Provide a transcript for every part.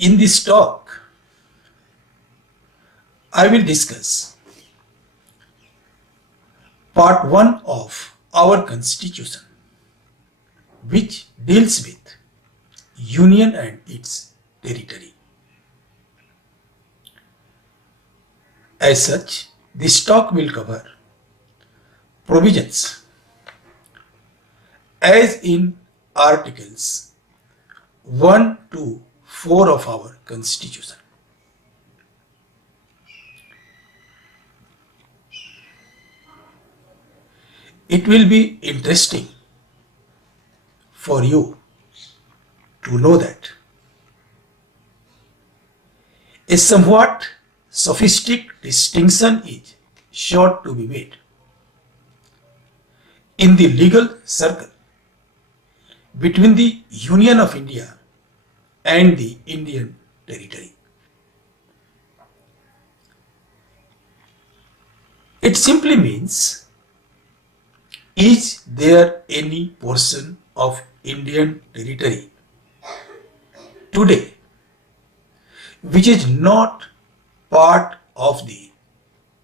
In this talk, I will discuss part 1 of our constitution, which deals with union and its territory. As such, this talk will cover provisions as in articles 1 to 4 of our constitution. It will be interesting for you to know that a somewhat sophisticated distinction is sure to be made in the legal circle between the Union of India and the Indian territory. It simply means, is there any portion of Indian territory today which is not part of the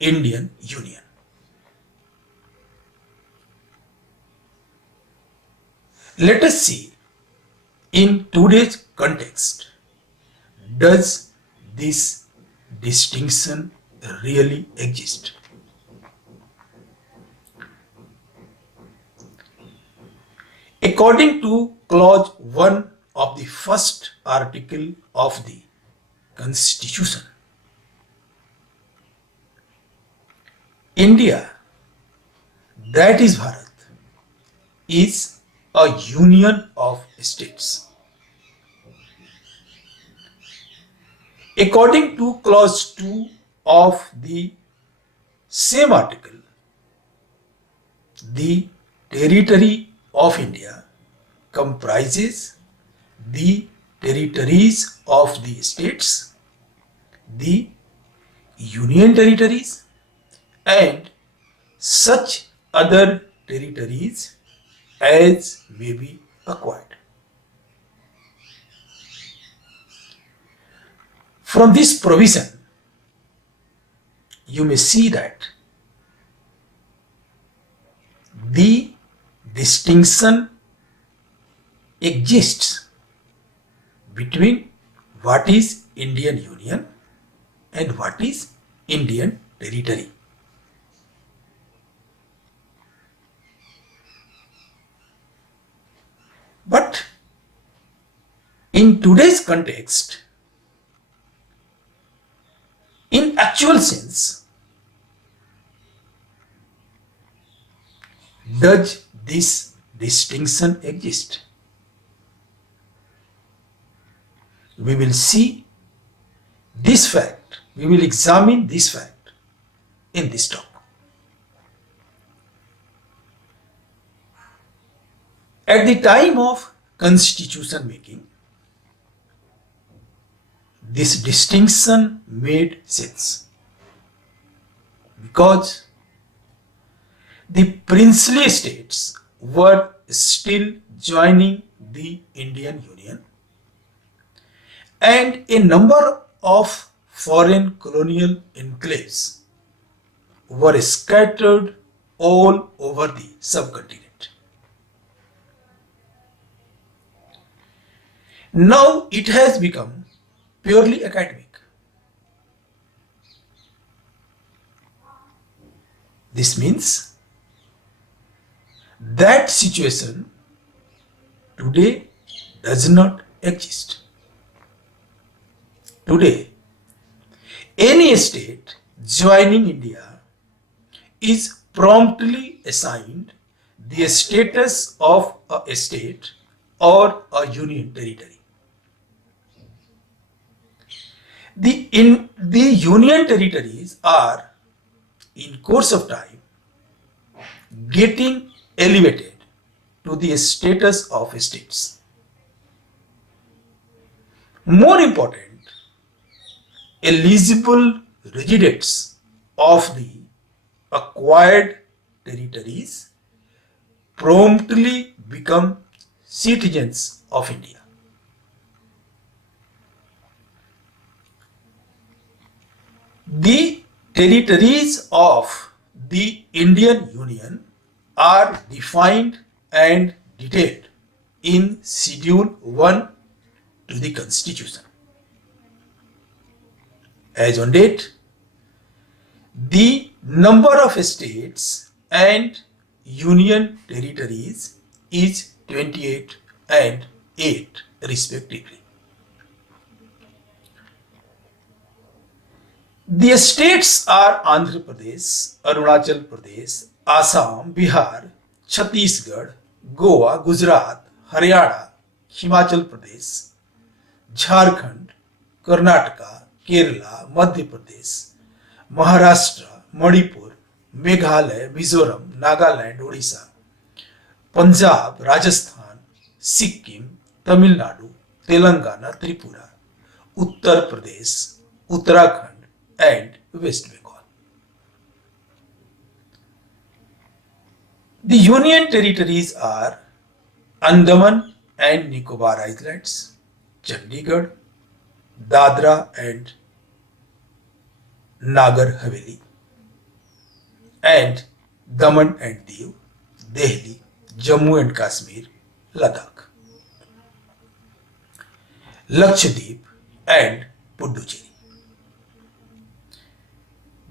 Indian Union? Let us see, in today's context, does this distinction really exist? According to clause 1 of the first article of the Constitution, India, that is Bharat, is a union of states. According to clause 2 of the same article, the territory of India comprises the territories of the states, the union territories, and such other territories as may be acquired. From this provision, you may see that the distinction exists between what is Indian Union and what is Indian territory. But in today's context, in actual sense, does this distinction exist? We will see this fact, we will examine this fact in this talk. At the time of constitution making, this distinction made sense because the princely states were still joining the Indian Union and a number of foreign colonial enclaves were scattered all over the subcontinent. Now it has become purely academic. This means that situation today does not exist. Today, any state joining India is promptly assigned the status of a state or a union territory. The union territories are, in course of time, getting elevated to the status of states. More important, eligible residents of the acquired territories promptly become citizens of India. The territories of the Indian Union are defined and detailed in Schedule 1 to the Constitution. As on date, the number of states and union territories is 28 and 8 respectively. The states are Andhra Pradesh, Arunachal Pradesh, Assam, Bihar, Chhattisgarh, Goa, Gujarat, Haryana, Himachal Pradesh, Jharkhand, Karnataka, Kerala, Madhya Pradesh, Maharashtra, Manipur, Meghalaya, Mizoram, Nagaland, Odisha, Punjab, Rajasthan, Sikkim, Tamil Nadu, Telangana, Tripura, Uttar Pradesh, Uttarakhand, and West Bengal. The Union territories are Andaman and Nicobar Islands, Chandigarh, Dadra and Nagar Haveli, and Daman and Diu, Delhi, Jammu and Kashmir, Ladakh, Lakshadweep, and Puducherry.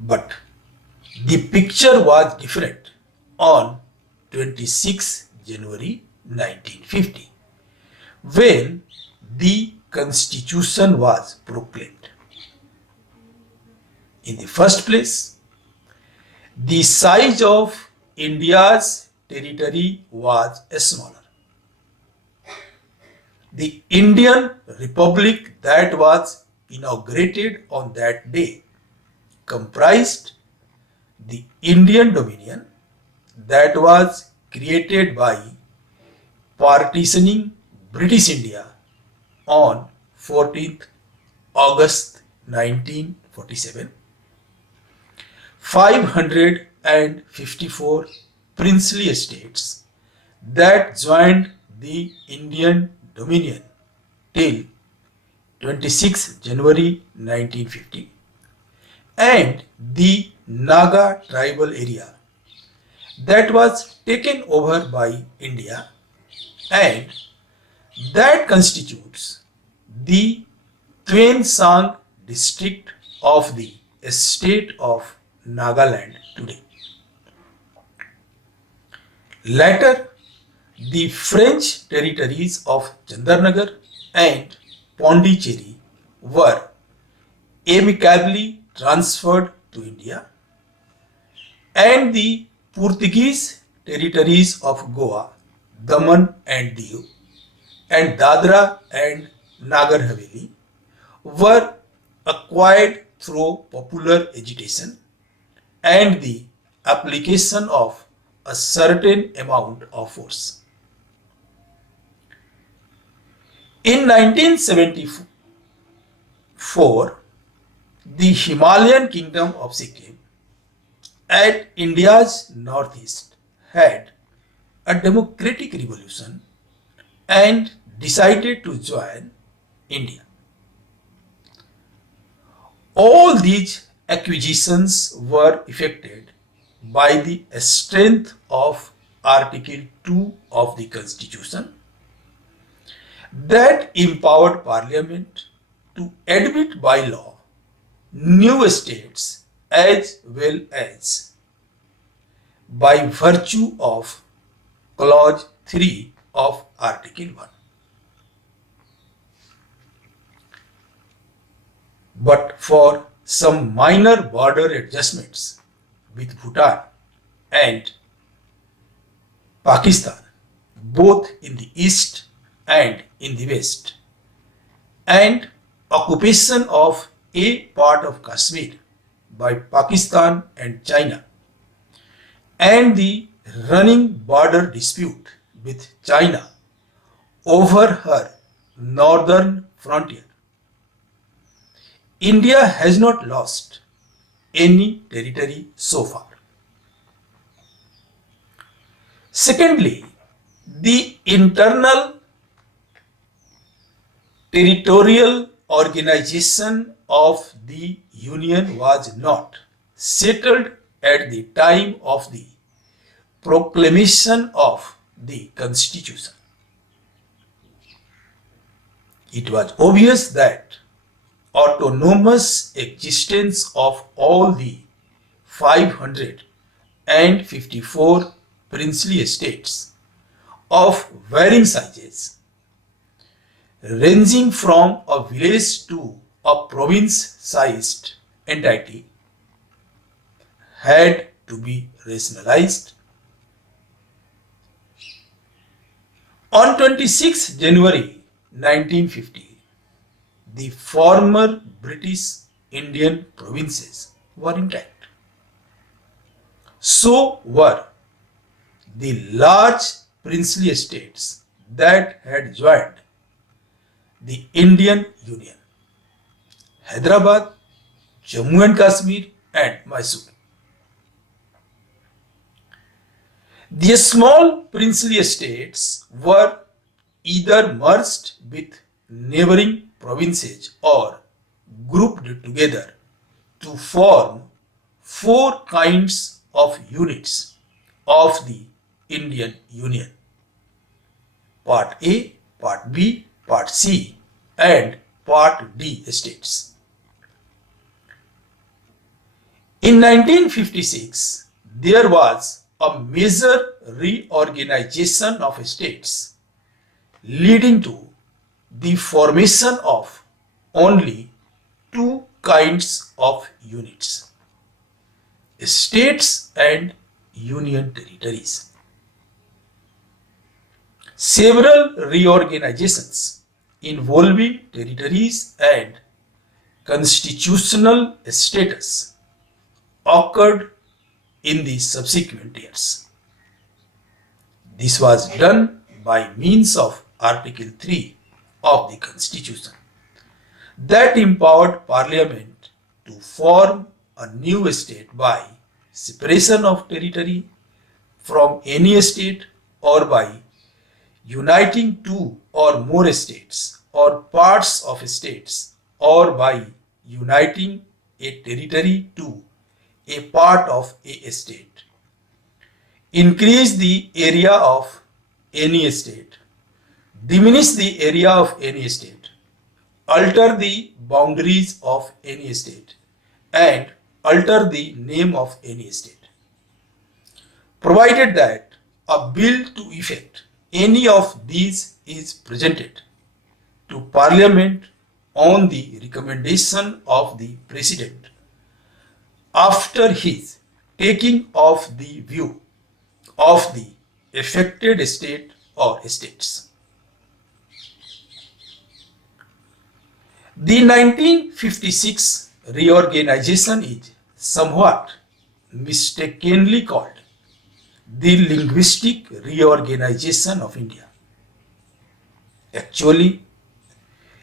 But the picture was different on 26 January 1950 when the Constitution was proclaimed. In the first place, the size of India's territory was smaller. The Indian Republic that was inaugurated on that day comprised the Indian Dominion that was created by partitioning British India on 14th August 1947, 554 princely states that joined the Indian Dominion till 26 January 1950, and the Naga tribal area that was taken over by India, and that constitutes the Tuen Sang district of the state of Nagaland today. Later, the French territories of Chandarnagar and Pondicherry were amicably transferred to India, and the Portuguese territories of Goa, Daman and Diu, and Dadra and Nagar Haveli were acquired through popular agitation and the application of a certain amount of force. In 1974, the Himalayan kingdom of Sikkim at India's northeast had a democratic revolution and decided to join India. All these acquisitions were effected by the strength of Article 2 of the Constitution that empowered Parliament to admit by law new states as well as by virtue of Clause 3 of Article 1. But for some minor border adjustments with Bhutan and Pakistan, both in the east and in the west, and occupation of a part of Kashmir by Pakistan and China, and the running border dispute with China over her northern frontier, India has not lost any territory so far. Secondly, the internal territorial organization of the Union was not settled at the time of the proclamation of the Constitution. It was obvious that autonomous existence of all the 554 princely estates of varying sizes, ranging from a village to a province-sized entity, had to be rationalized. On 26 January 1950, the former British Indian provinces were intact. So were the large princely estates that had joined the Indian Union: Hyderabad, Jammu and Kashmir, and Mysore. The small princely estates were either merged with neighboring provinces or grouped together to form four kinds of units of the Indian Union: Part A, Part B, Part C, and Part D estates. In 1956, there was a major reorganization of estates, leading to the formation of only two kinds of units: states and union territories. Several reorganizations involving territories and constitutional status occurred in the subsequent years. This was done by means of Article 3 of the Constitution, that empowered Parliament to form a new state by separation of territory from any state, or by uniting two or more states or parts of states, or by uniting a territory to a part of a state, increase the area of any state, diminish the area of any state, alter the boundaries of any state, and alter the name of any state, provided that a bill to effect any of these is presented to Parliament on the recommendation of the President after his taking of the view of the affected state or states. The 1956 reorganization is somewhat mistakenly called the linguistic reorganization of India. Actually,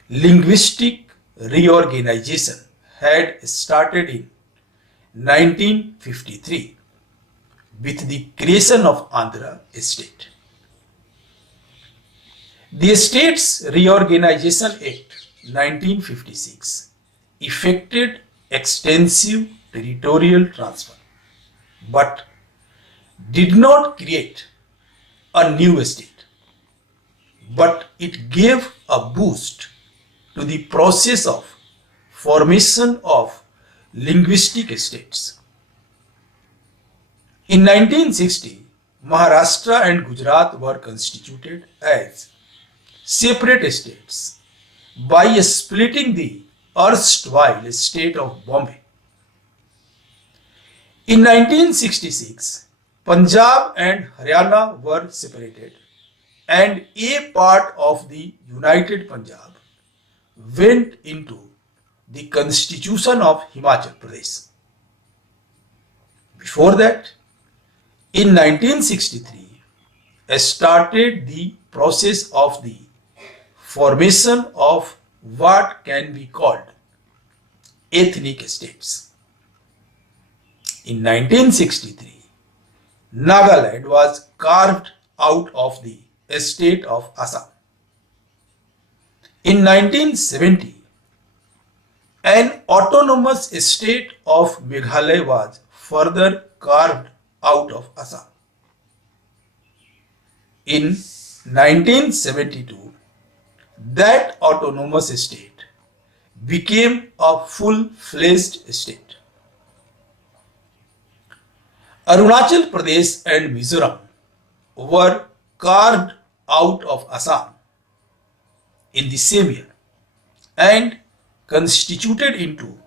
linguistic reorganization had started in 1953 with the creation of Andhra state. The States Reorganization Act 1956 effected extensive territorial transfer, but did not create a new state, but it gave a boost to the process of formation of linguistic states. In 1960, Maharashtra and Gujarat were constituted as separate states by splitting the erstwhile state of Bombay. In 1966, Punjab and Haryana were separated, and a part of the United Punjab went into the constitution of Himachal Pradesh. Before that, in 1963, started the process of the formation of what can be called ethnic states. In 1963, Nagaland was carved out of the state of Assam. In 1970, An autonomous state of Meghalaya was further carved out of Assam. In 1972, that autonomous state became a full-fledged state. Arunachal Pradesh and Mizoram were carved out of Assam in the same year and constituted into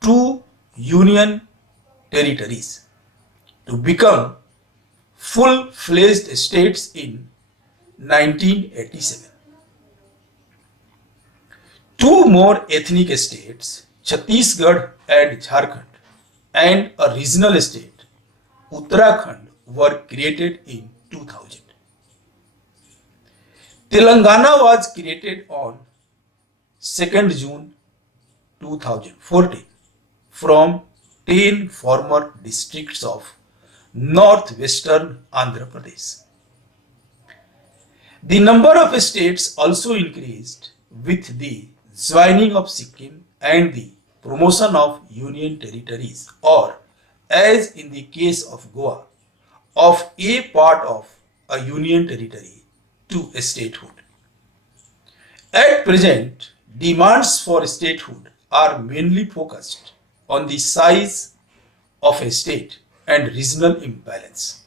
two union territories to become full-fledged states in 1987. Two more ethnic states, Chhattisgarh and Jharkhand, and a regional state, Uttarakhand, were created in 2000. Telangana was created on 2nd June 2014 from 10 former districts of northwestern Andhra Pradesh. The number of states also increased with the joining of Sikkim and the promotion of union territories, or as in the case of Goa, of a part of a union territory to a statehood. At present, demands for statehood are mainly focused on the size of a state and regional imbalance.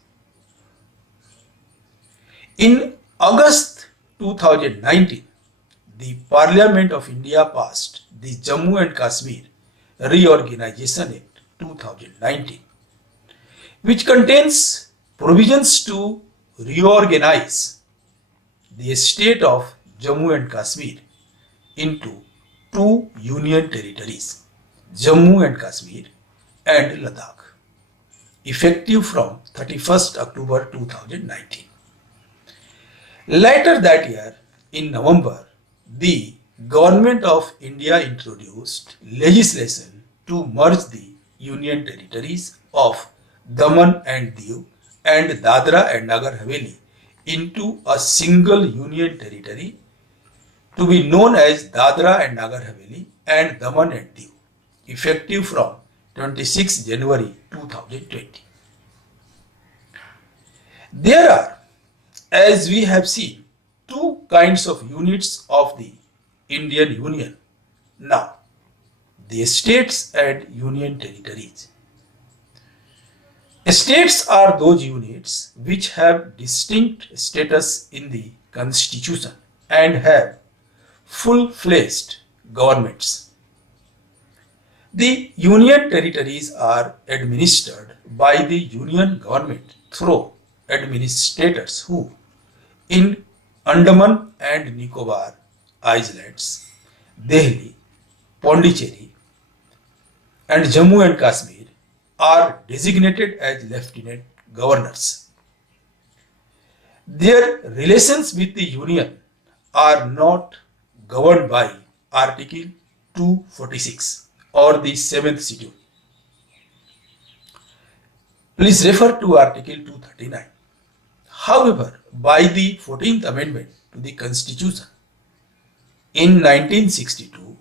In August 2019, the Parliament of India passed the Jammu and Kashmir Reorganization Act 2019, which contains provisions to reorganize the state of Jammu and Kashmir into two union territories, Jammu and Kashmir and Ladakh, effective from 31st October 2019. Later that year, in November, the Government of India introduced legislation to merge the union territories of Daman and Diu and Dadra and Nagar Haveli into a single union territory to be known as Dadra and Nagar Haveli and Daman and Diu, effective from 26 January 2020. There are, as we have seen, two kinds of units of the Indian Union now, the states and union territories. States are those units which have distinct status in the constitution and have full-fledged governments. The union territories are administered by the union government through administrators who, in Andaman and Nicobar Islands, Delhi, Pondicherry, and Jammu and Kashmir, are designated as lieutenant governors. Their relations with the Union are not governed by Article 246 or the 7th Schedule. Please refer to Article 239. However, by the 14th Amendment to the Constitution in 1962,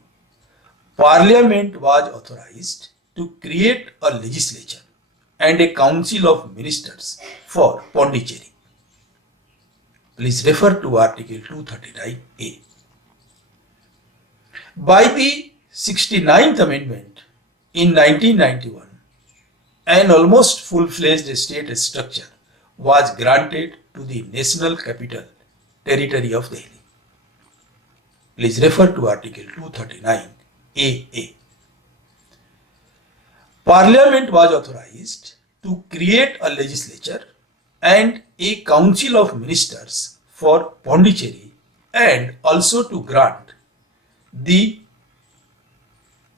Parliament was authorized to create a legislature and a council of ministers for Pondicherry. Please refer to Article 239A. By the 69th Amendment in 1991, an almost full-fledged state structure was granted to the National Capital Territory of Delhi. Please refer to Article 239AA. Parliament was authorized to create a legislature and a council of ministers for Pondicherry and also to grant the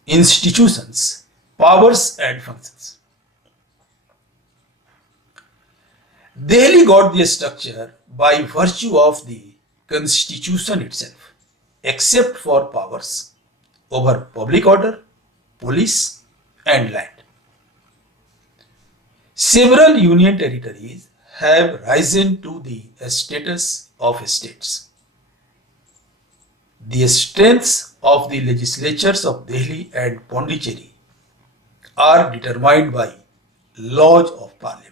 institutions powers and functions. Delhi got the structure by virtue of the constitution itself, except for powers over public order, police, and land. Several union territories have risen to the status of states. The strengths of the legislatures of Delhi and Pondicherry are determined by laws of parliament.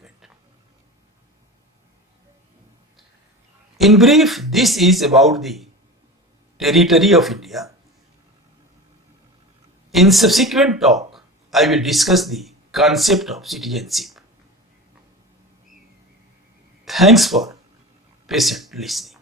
In brief, this is about the territory of India. In subsequent talk, I will discuss the concept of citizenship. Thanks for patient listening.